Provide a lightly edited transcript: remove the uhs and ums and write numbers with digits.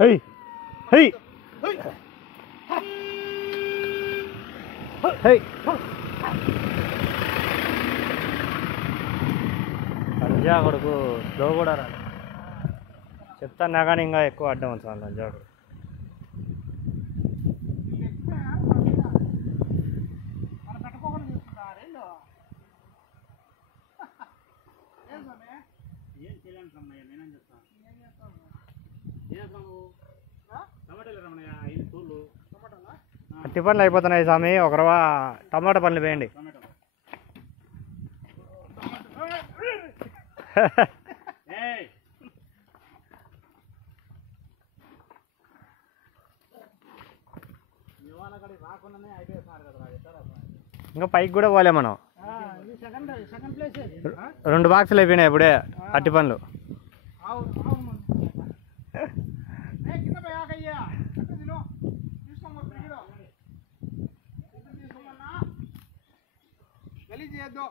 High high high లంజా కొడుకు slow కూడా రాదు చెప్తాను కానీ ఇంకా ఎక్కువ అడ్డం వచ్చాను లంజా కొడుకు అట్టి పనులు అయిపోతున్నాయి స్వామి ఒక రవ్వ టమాటా పనులు వేయండి ఇంకా పైకి కూడా పోలే మనం 2 బాక్సులు అయిపోయినాయి ఇప్పుడే అట్టి పనులు గలీజ్ చేయొద్దు.